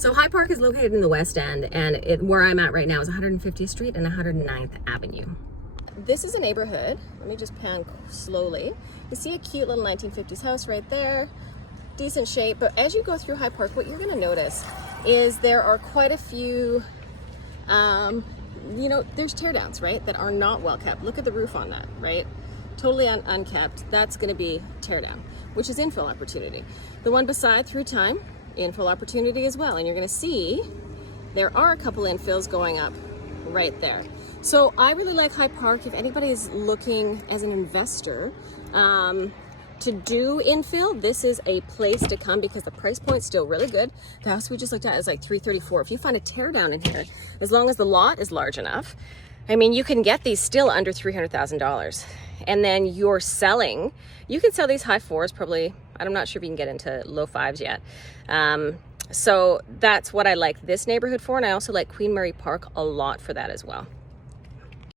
So High Park is located in the West End, and where I'm at right now is 150th Street and 109th Avenue. This is a neighborhood. Let me just pan slowly. You see a cute little 1950s house right there. Decent shape, but as you go through High Park, what you're going to notice is there are quite a few, there's teardowns, right, that are not well kept. Look at the roof on that, right? Totally unkept. That's going to be teardown, which is infill opportunity. The one beside, through time, infill opportunity as well. And you're going to see there are a couple infills going up right there. So I really like High Park. If anybody is looking as an investor to do infill, this is a place to come because the price point's still really good. The house we just looked at is like $334. If you find a teardown in here, as long as the lot is large enough, I mean, you can get these still under $300,000. And then you're selling, you can sell these high fours probably, I'm not sure if you can get into low fives yet. So that's what I like this neighborhood for. And I also like Queen Mary Park a lot for that as well.